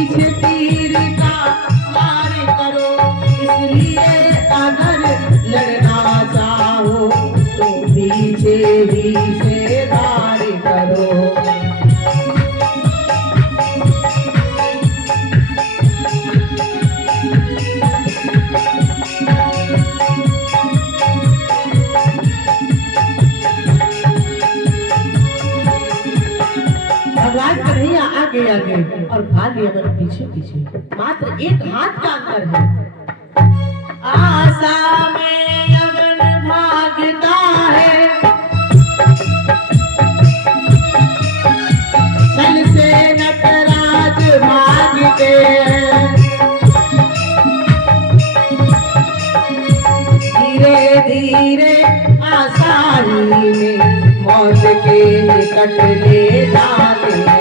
पीछे तीर का वार करो, इसलिए अगर लड़ना चाहो तो पीछे ही से वार करो। भगवान कन्हैया आगे आगे और काल यवन पीछे पीछे, मात्र एक हाथ का अंतर है। आशा में यवन भागता है, छल से नटराज भागते हैं। धीरे धीरे आसानी में मौत के निकट ले जाते हैं।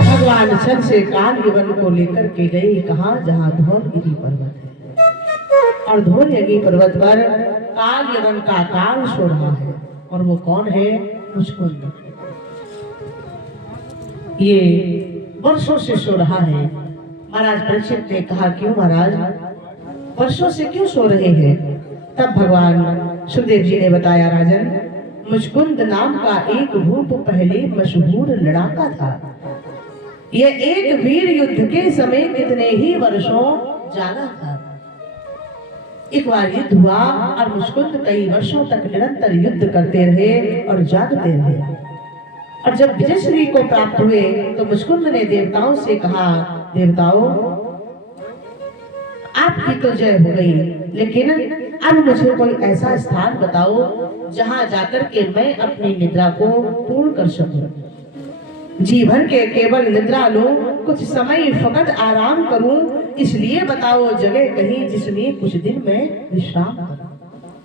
भगवान छल से काल यवन को लेकर के गए कहा, जहाँ धौलगिरी पर्वत है। और धौलगिरी पर्वत पर काल यवन का काल सो रहा है। और वो कौन है? मुचकुंद। ये वर्षों से सो रहा है। महाराज परीक्षित ने कहा, क्यों महाराज, वर्षों से क्यों सो रहे हैं? तब भगवान सुखदेव जी ने बताया, राजन, मुचकुंद नाम का एक भूप पहले मशहूर लड़ाका था। यह एक वीर युद्ध के समय कितने ही वर्षों जागा था। एक बार युद्ध हुआ और मुचकुंद कई वर्षों तक निरंतर युद्ध करते रहे और जागते रहे। और जब विजयश्री को प्राप्त हुए तो मुचकुंद ने देवताओं से कहा, देवताओं, आपकी तो जय हो गई, लेकिन अब मुझे कोई ऐसा स्थान बताओ जहां जाकर के मैं अपनी निद्रा को पूर्ण कर सकूं। जी भर के केवल निद्रा लूं, कुछ समय फकत आराम करूं, इसलिए बताओ जगह कहीं जिसमें कुछ दिन में विश्राम करूं,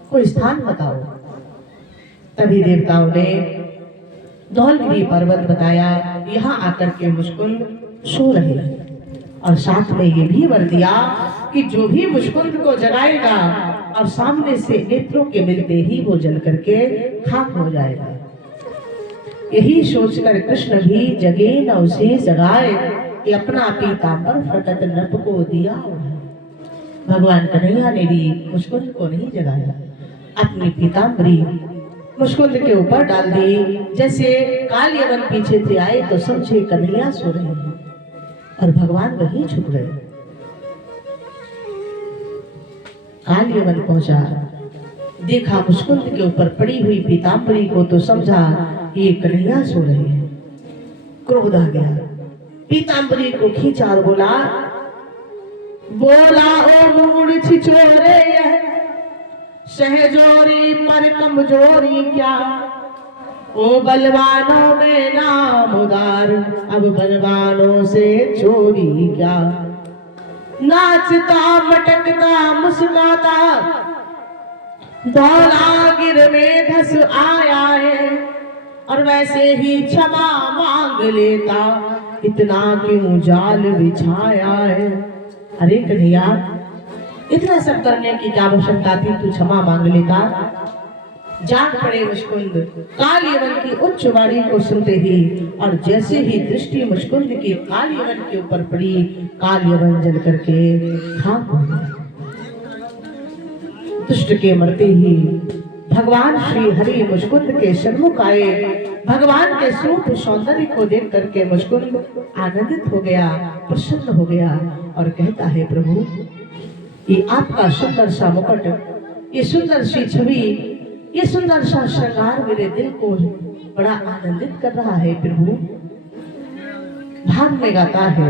कोई स्थान बताओ। तभी देवताओं ने धौलगिरी पर्वत बताया। यहाँ आकर के मुचकुंद सो रहे और साथ में ये भी वर दिया कि जो भी मुचकुंद को जगाएगा और सामने से नेत्रों के मिलते ही वो जल करके खाक हो जाएगा। यही सोचकर कृष्ण भी जगे न उसे जगाए कि अपना पीतांबर फटत नभ को दिया। भगवान कन्हैया ने भी मुचकुंद को नहीं जगाया, अपनी पीतांबरी मुचकुंद के ऊपर डाल दी। जैसे काल यवन पीछे से आए तो समझे कन्हैया सो रहे हैं और भगवान वहीं छुप गए। काल यवन पहुंचा, देखा मुचकुंद के ऊपर पड़ी हुई पीतांबरी को तो समझा ये कन्हैया सो रहे हैं। क्रोध आ गया, पीतांबरी को खींचा और बोला, ओ मूढ़ छिछोरे, सहजोरी पर कमजोरी क्या, ओ बलवानों में नाम उदार, अब बलवानों से चोरी क्या। नाचता मटकता मुस्कुराता धौलागिर में धस आया है, और वैसे ही क्षमा मांग लेता, इतना क्यों जाल बिछाया है। अरे कन्हैया, इतना सब करने की क्या आवश्यकता थी, तू क्षमा मांग लेता। जाग पड़े मुचकुंद काल यवन की उच्च वाणी को सुनते ही, और जैसे ही दृष्टि मुचकुंद की काल यवन के ऊपर पड़ी, काल यवन जल करके खाक हो गया। दुष्ट के मरते ही भगवान श्री हरि मुचकुंद के सन्मुख आए। भगवान के स्वरूप सौंदर्य को देख करके मुचकुंद आनंदित हो गया, प्रसन्न हो गया और कहता है, प्रभु, ये आपका सुंदर सा मुकुट, ये सुंदर सी छवि, ये सुंदर सा श्रृंगार मेरे दिल को बड़ा आनंदित कर रहा है। प्रभु भाग में गाता है,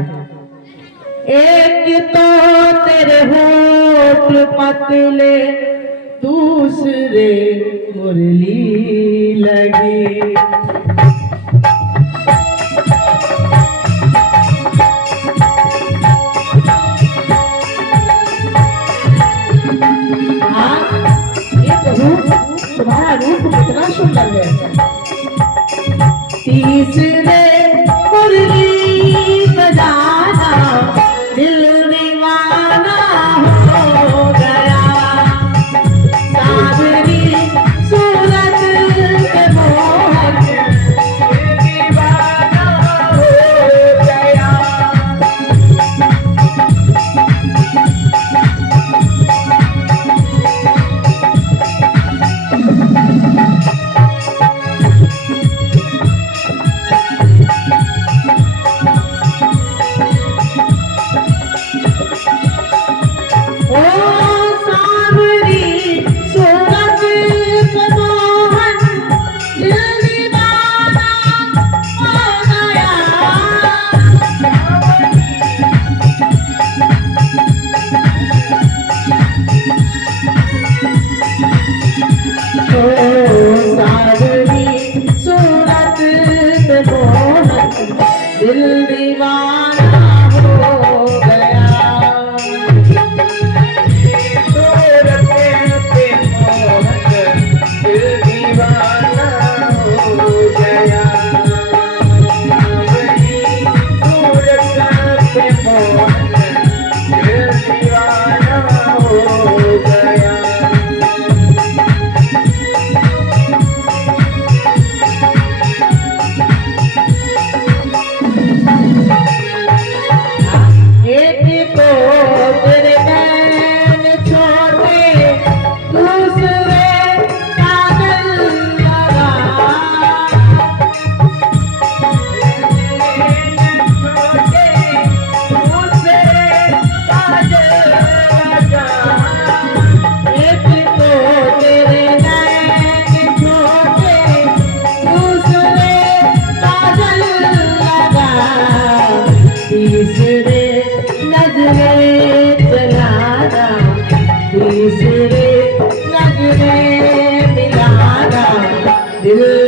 एक तो तेरे होठ पतले, दूसरे मुरली लगी। तुम्हारा रूप कितना सुंदर है। तीसरे मुरली बजा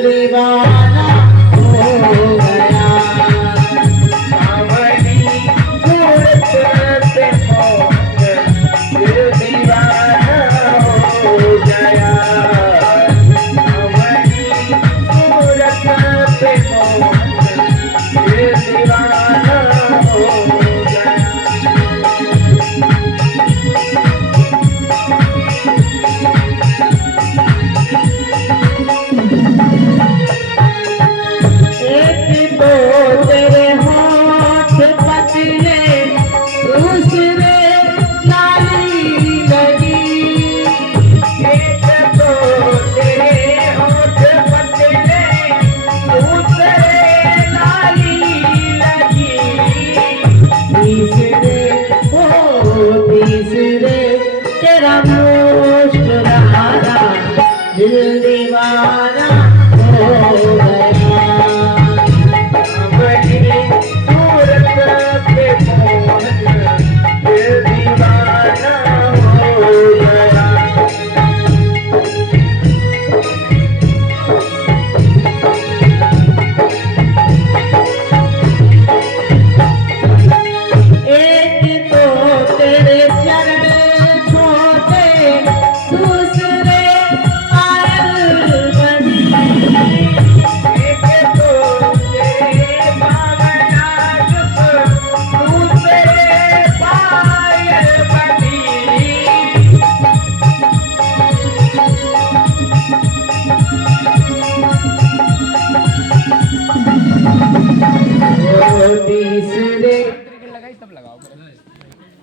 दीवाना हो गया। सावरी सूरत पे मौत दिल दीवाना हो गया। सावरी सूरत पे मौत दिल दीवाना हो गया। एक तो तेरे होठ पतले, दूसरे लाली लगी। एक तो तेरे होठ पतले, दूसरे लाली लगी। तीसरे तीसरे तेरा मुस्कुराना दिल दीवाना हो गया। सावरी सूरत पे मौत दिल दीवाना हो गया। एक तो तेरे चरण छोटे, दूसरे पायल बनी। एक तो तेरे भावना दूसरे पायल बनी। तीसरे